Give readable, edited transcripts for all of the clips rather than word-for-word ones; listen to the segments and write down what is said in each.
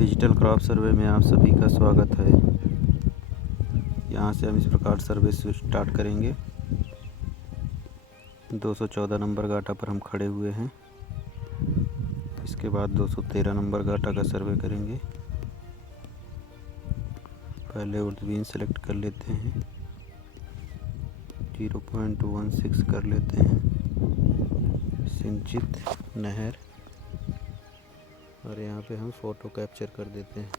Digital crop survey में आप सभी का स्वागत है। यहाँ से हम इस प्रकार सर्वे स्टार्ट करेंगे। 214 नंबर गाटा पर हम खड़े हुए हैं। इसके बाद 213 नंबर गाटा का सर्वे करेंगे। पहले उर्दवीन सेलेक्ट कर लेते हैं, 0.16 कर लेते हैं, सिंचित नहर, और यहाँ पे हम फ़ोटो कैप्चर कर देते हैं,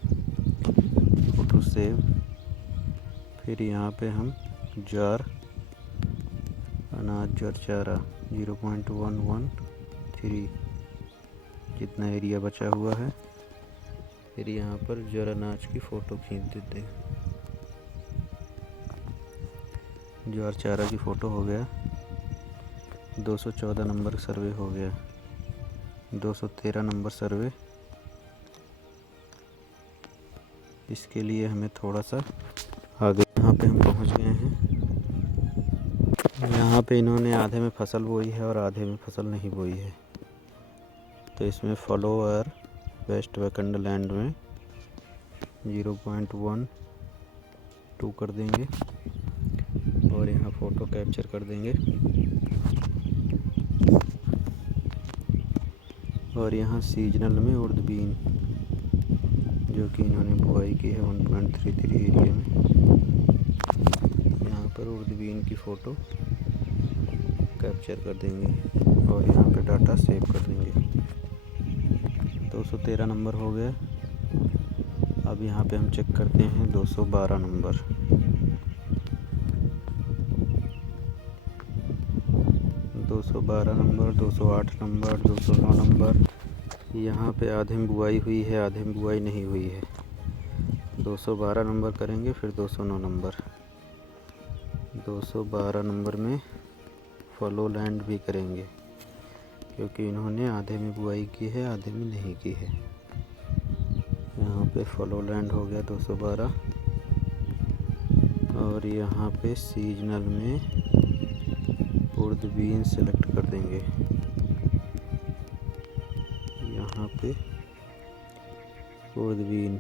फ़ोटो सेव। फिर यहाँ पे हम जार अनाज जार चारा 0.113 जितना एरिया बचा हुआ है। फिर यहाँ पर जार अनाज की फ़ोटो खींच देते हैं। ज्वार चारा की फ़ोटो हो गया। 214 नंबर सर्वे हो गया। 213 नंबर सर्वे, इसके लिए हमें थोड़ा सा आगे, यहाँ पे हम पहुँच गए हैं। यहाँ पे इन्होंने आधे में फसल बोई है और आधे में फसल नहीं बोई है, तो इसमें फॉलोअर वेस्ट वैकंड लैंड में 0.12 कर देंगे और यहाँ फ़ोटो कैप्चर कर देंगे। और यहाँ सीजनल में उर्दबीन जो कि इन्होंने बुआई की है 1.33 एरिया में, यहाँ पर उर्दबीन की फ़ोटो कैप्चर कर देंगे और यहाँ पे डाटा सेव कर देंगे। 213 नंबर हो गया। अब यहाँ पे हम चेक करते हैं 212 नंबर। 212 number, 208 number, 209 number. यहाँ पे आधे में बुआई हुई है, आधे में बुआई नहीं हुई है। 212 नंबर करेंगे, फिर 209 नंबर। 212 नंबर में फॉलो लैंड भी करेंगे, क्योंकि इन्होंने आधे में बुआई की है, आधे में नहीं की है। यहाँ पे फॉलो लैंड हो गया 212। और यहाँ पे सीजनल में उर्दबीन सेलेक्ट कर देंगे। यहाँ पे उर्दबीन।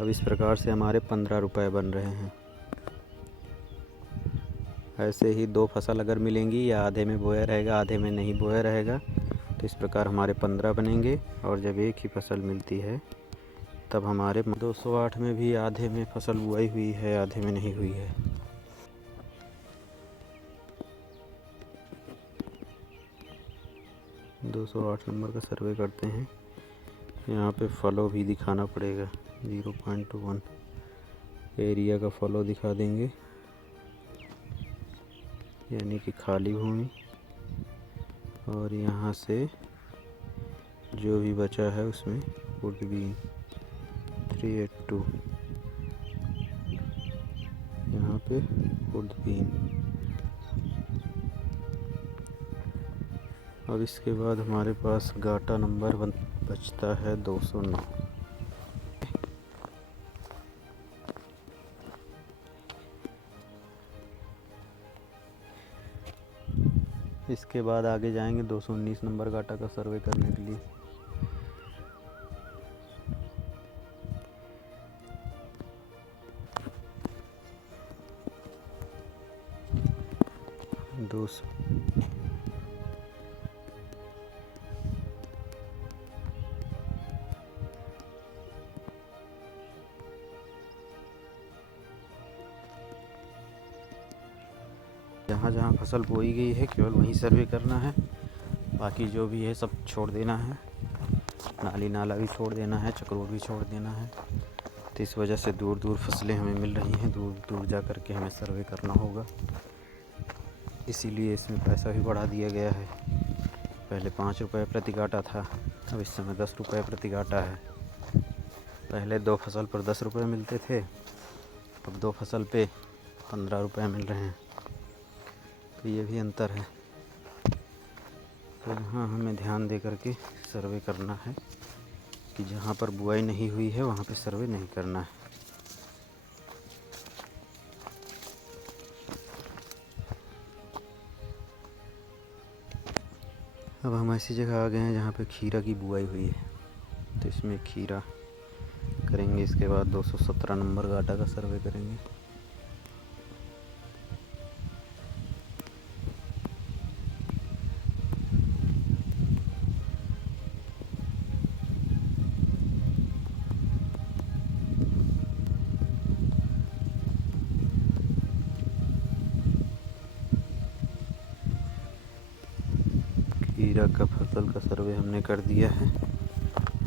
अब इस प्रकार से हमारे 15 रुपये बन रहे हैं। ऐसे ही दो फसल अगर मिलेंगी, या आधे में बोया रहेगा आधे में नहीं बोया रहेगा, तो इस प्रकार हमारे 15 बनेंगे। और जब एक ही फसल मिलती है तब हमारे 208 में भी आधे में फसल बुआई हुई है, आधे में नहीं हुई है। – 208 नंबर का सर्वे करते हैं। यहाँ पे फॉलो भी दिखाना पड़ेगा, 0.1 एरिया का फॉलो दिखा देंगे, यानी कि खाली भूमि। और यहाँ से जो भी बचा है उसमें उर्दबीन 382, यहाँ पे उर्दबीन। अब इसके बाद हमारे पास गाटा नंबर बचता है 209। इसके बाद आगे जाएंगे 219 नंबर गाटा का सर्वे करने के लिए। जहाँ जहाँ फसल बोई गई है केवल वहीं सर्वे करना है, बाकी जो भी है सब छोड़ देना है। नाली नाला भी छोड़ देना है, चक्रोट भी छोड़ देना है। तो इस वजह से दूर दूर फसलें हमें मिल रही हैं, दूर दूर जा कर के हमें सर्वे करना होगा। इसीलिए इसमें पैसा भी बढ़ा दिया गया है। पहले 5 रुपये प्रति गाटा था, अब इस समय 10 रुपये प्रति गाटा है। पहले 2 फसल पर 10 रुपये मिलते थे, अब 2 फसल पे 15 रुपये मिल रहे हैं, तो ये भी अंतर है। तो यहाँ हमें ध्यान दे करके सर्वे करना है कि जहाँ पर बुआई नहीं हुई है वहाँ पे सर्वे नहीं करना है। अब हम ऐसी जगह आ गए हैं जहाँ पे खीरा की बुआई हुई है। तो इसमें खीरा करेंगे। इसके बाद 217 नंबर गाटा का सर्वे करेंगे। खीरा का फसल का सर्वे हमने कर दिया है।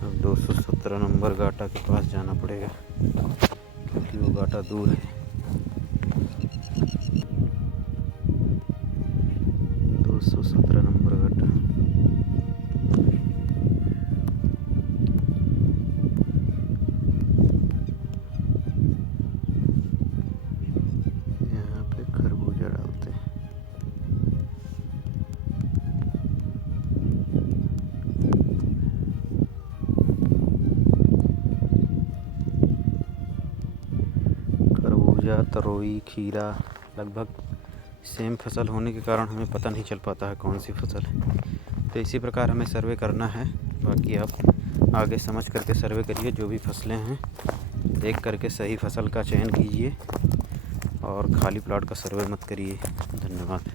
अब 217 नंबर गाटा के पास जाना पड़ेगा क्योंकि वो गाटा दूर है। 217 नंबर गाटा। यहाँ पे खरबूजा डालते हैं। खरबूजा, तरोई, खीरा लगभग सेम फसल होने के कारण हमें पता नहीं चल पाता है कौन सी फसल है। तो इसी प्रकार हमें सर्वे करना है। बाकी आप आगे समझ करके सर्वे करिए। जो भी फसलें हैं देख करके सही फसल का चयन कीजिए और खाली प्लॉट का सर्वे मत करिए। धन्यवाद।